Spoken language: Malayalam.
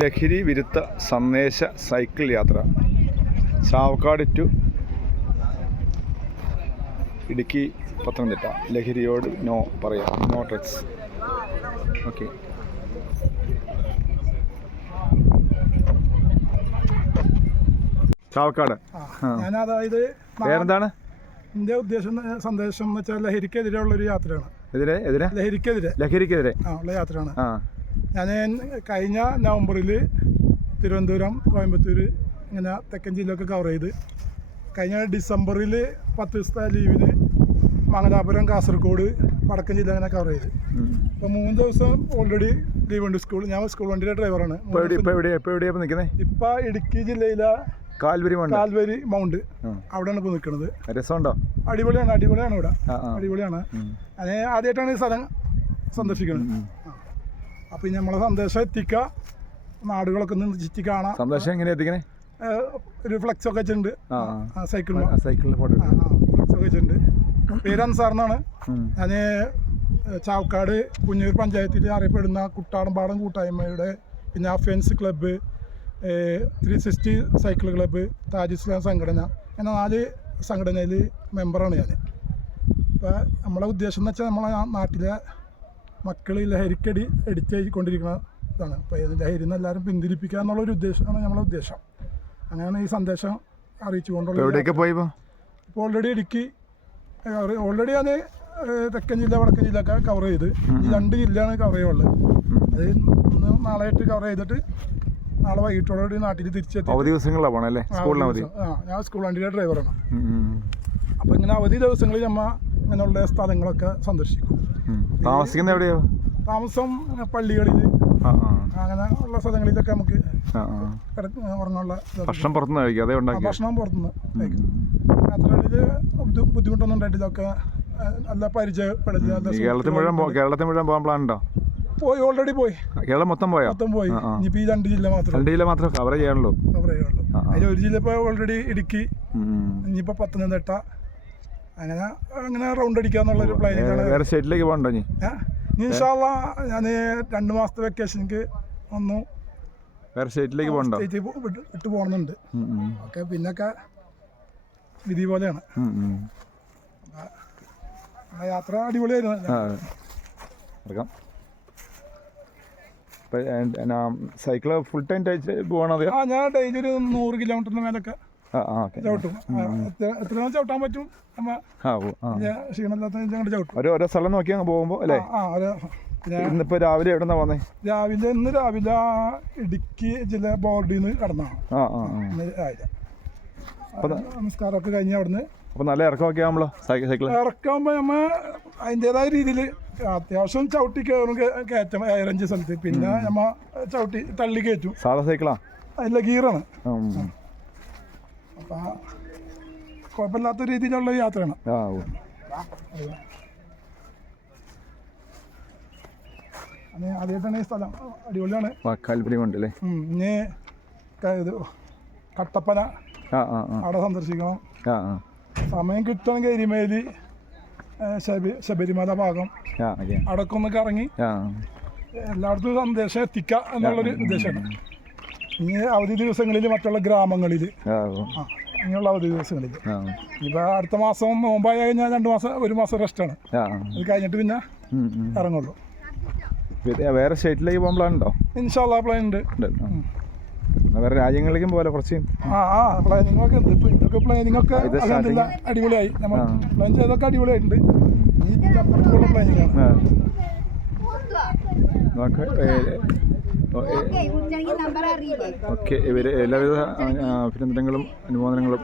ലഹരി വിരുദ്ധ സന്ദേശ സൈക്കിൾ യാത്ര ചാവക്കാട് ടു ഇടുക്കി പത്തനംതിട്ട. ലഹരിയോട് നോ പറയാം, നോ ഡ്രഗ്സ്. ഓക്കെ. ചാവക്കാട്. ഞാനതായത് വേറെന്താണ് എൻ്റെ സന്ദേശം എന്ന് വെച്ചാൽ ലഹരിക്കെതിരെയുള്ളൊരു യാത്രയാണ്. ലഹരിക്കെതിരെ ഉള്ള യാത്രയാണ്. ഞാൻ കഴിഞ്ഞ നവംബറിൽ തിരുവനന്തപുരം, കോയമ്പത്തൂർ, ഇങ്ങനെ തെക്കൻ ജില്ലയൊക്കെ കവർ ചെയ്ത്, കഴിഞ്ഞ ഡിസംബറിൽ 10 ദിവസത്തെ ലീവിന് മംഗലാപുരം, കാസർഗോഡ്, വടക്കൻ ജില്ല അങ്ങനെ കവർ ചെയ്ത്. അപ്പോൾ 3 ദിവസം ഓൾറെഡി ലീവുണ്ട്. ഞാൻ സ്കൂൾ വണ്ടിയുടെ ഡ്രൈവറാണ്. ഇപ്പം ഇടുക്കി ജില്ലയിലെ കാൽവരി മൗണ്ട് അവിടെയാണ് ഇപ്പോൾ നിൽക്കുന്നത്. രസമുണ്ടോ? അടിപൊളിയാണ് ഇവിടെ. അടിപൊളിയാണ്. ഞാൻ ആദ്യമായിട്ടാണ് ഈ സ്ഥലം സന്ദർശിക്കുന്നത്. അപ്പം നമ്മളെ സന്ദേശം എത്തിക്കുക, നാടുകളൊക്കെ ഒന്ന് ചുറ്റി കാണാം. സന്ദേശം എങ്ങനെ എത്തിക്കണേ? ഒരു ഫ്ലെക്സ് ഒക്കെ വെച്ചിട്ടുണ്ട്, സൈക്കിളിൽ ഫ്ലെക്സ് ഒക്കെ വെച്ചിട്ടുണ്ട്. പേര് അൻസാർ എന്നാണ്. ഞാൻ ചാവക്കാട് കുഞ്ഞൂർ പഞ്ചായത്തിൽ അറിയപ്പെടുന്ന കുട്ടാടമ്പാടം കൂട്ടായ്മയുടെ, പിന്നെ അഫൻസ് club, 360 cycle club, Taj Islam സംഘടന എന്ന 4 സംഘടനയിൽ മെമ്പറാണ് ഞാൻ. ഇപ്പോൾ നമ്മളെ ഉദ്ദേശം എന്ന് വെച്ചാൽ നമ്മളെ നാട്ടിലെ മക്കൾ ലഹരിക്കടി അടിച്ചുകൊണ്ടിരിക്കുന്ന ഇതാണ്. അപ്പോൾ ലഹരിയിൽ നിന്ന് എല്ലാവരും പിന്തിരിപ്പിക്കുക എന്നുള്ളൊരു ഉദ്ദേശമാണ് നമ്മളെ ഉദ്ദേശം. അങ്ങനെയാണ് ഈ സന്ദേശം അറിയിച്ചുകൊണ്ടുള്ള. ഇപ്പോൾ ഓൾറെഡി ഇടുക്കി, ഓൾറെഡി ഞാൻ തെക്കൻ ജില്ല, വടക്കൻ ജില്ല ഒക്കെ കവർ ചെയ്ത്, ഈ 2 ജില്ലയാണ് കവർ ചെയ്യുള്ളത്. അത് ഇന്ന് നാളെയായിട്ട് കവർ ചെയ്തിട്ട് നാളെ വൈകിട്ടോടുകൂടി നാട്ടിൽ തിരിച്ചെത്തി. അവധി ദിവസങ്ങളിലാണ് പോകണല്ലേ? ഞാൻ സ്കൂൾ വണ്ടിയുടെ ഡ്രൈവറാണ്. അപ്പോൾ ഇങ്ങനെ അവധി ദിവസങ്ങളിൽ നമ്മൾ ഇങ്ങനെയുള്ള സ്ഥലങ്ങളൊക്കെ സന്ദർശിക്കും. താമസിക്കുന്ന എവിടെയോ? താമസം പള്ളികളിൽ, അങ്ങനെ ഉള്ള സ്ഥലങ്ങളിലൊക്കെ നമുക്ക് ഉറങ്ങാനുള്ള ഭക്ഷണം പുറത്തുനിന്ന് കഴിക്കും. അതേ ഉണ്ടാക്കി ഭക്ഷണം പുറത്തുനിന്ന് കഴിക്കും. യാത്രകളിൽ ബുദ്ധിമുട്ടൊന്നും ഉണ്ടായിട്ടില്ല. ഒക്കെ നല്ല പരിചയപ്പെടുന്നത്. കേരളത്തിൽ മുഴുവൻ പോകാൻ പ്ലാൻ ഉണ്ടോ? പോയി, ഓൾറെഡി പോയി. കേരളം മൊത്തം പോയി. ഇനിയിപ്പോൾ ഈ 2 ജില്ല മാത്രം കവർ ചെയ്യാനുള്ളൂ. അതിൽ ഒരു ജില്ല ഇപ്പോൾ ഓൾറെഡി ഇടുക്കി, ഇനിയിപ്പോൾ പത്തനംതിട്ട, അങ്ങനെ റൗണ്ട് അടിക്കാന്നുള്ളൊരു പ്ലാനിലാണ്. വേറെ സ്റ്റേറ്റിലേക്ക് പോകണ്ടോ? ഇൻഷാ അല്ലാഹ് ഞാൻ 2 മാസത്തെ വെക്കേഷനിക്ക് വന്നു. വേറെ സ്റ്റേറ്റിലേക്ക് പോകണ്ടോ? വിട്ട് പോകുന്നുണ്ട്. ഓക്കെ, പിന്നൊക്കെ വിധി പോലെയാണ്. യാത്ര അടിപൊളിയായിരുന്നു. സൈക്കിള് ഫുൾ ടൈം പോകണത്? ഞാൻ ഡെയിലി ഒരു 100 കിലോമീറ്ററിന് മേലൊക്കെ ചവിട്ടും. എത്ര ചവിട്ടാൻ പറ്റും, ക്ഷീണമില്ലാത്ത അങ്ങോട്ട് ചവിട്ടും. ഓരോ സ്ഥലം നോക്കി അങ്ങ് പോകുമ്പോൾ അല്ലേ? ഇന്നിപ്പോൾ രാവിലെ എവിടെ നിന്നാണ് വന്നേ? ഇന്ന് രാവിലെ ഇടുക്കി ജില്ല ബോർഡിൽ നിന്ന് കടന്നാണ്. രാവിലെ നമസ്കാരമൊക്കെ കഴിഞ്ഞ് അവിടുന്ന്. അപ്പോൾ നല്ല ഇറക്കമൊക്കെ ആകുമ്പോൾ ഇറക്കാകുമ്പോൾ നമ്മൾ അതിൻ്റെതായ രീതിയിൽ അത്യാവശ്യം ചവിട്ടി കയറ്റം 5 സ്ഥലത്ത്. പിന്നെ നമ്മ ചവിട്ടി തള്ളി കയറ്റും. സാധാ സൈക്കിളാ? അതില്ല, ഗീറാണ്. അപ്പം കുഴപ്പമില്ലാത്ത രീതിയിലുള്ള യാത്രയാണ്. ആദ്യമായിട്ടാണ് ഈ സ്ഥലം. അടിപൊളിയാണ്. ഇനി ഇത് കട്ടപ്പന അവിടെ സന്ദർശിക്കണം. സമയം കിട്ടുകയാണെങ്കിൽ എരിമേലി, ശബരിമല ഭാഗം അവിടെയൊക്കെ ഒന്ന് കറങ്ങി എല്ലായിടത്തും സന്ദേശം എത്തിക്കുക എന്നുള്ളൊരു ഉദ്ദേശമാണ്. ഇനി അവധി ദിവസങ്ങളിൽ മറ്റുള്ള ഗ്രാമങ്ങളിൽ, അങ്ങനെയുള്ള അവധി ദിവസങ്ങളിൽ. ഇനിയിപ്പോൾ അടുത്ത മാസം നോമ്പായി കഴിഞ്ഞാൽ 1 മാസം റെസ്റ്റാണ്. അത് കഴിഞ്ഞിട്ട് പിന്നെ ഇറങ്ങുള്ളൂ. വേറെ സ്റ്റേറ്റിലേക്ക് പോകാൻ പ്ലാൻ ഉണ്ടോ? ഇൻഷാ അല്ലാഹ് പ്ലാൻ ഉണ്ട്. വേറെ രാജ്യങ്ങളിലേക്കും പോലെ കുറച്ച് പ്ലാനിങ്ങൊക്കെ ഉണ്ട്. ഇപ്പോൾ ഇതൊക്കെ പ്ലാനിങ്ങൊക്കെ അടിപൊളിയായി. നമ്മൾ പ്ലാൻ ചെയ്തൊക്കെ അടിപൊളിയായിട്ടുണ്ട്. ഈ അപ്പുറത്തുള്ള പ്ലാനിങ്ങാണ്. ഓക്കെ, ഇവർ എല്ലാവിധ അഭിനന്ദനങ്ങളും അനുമോദനങ്ങളും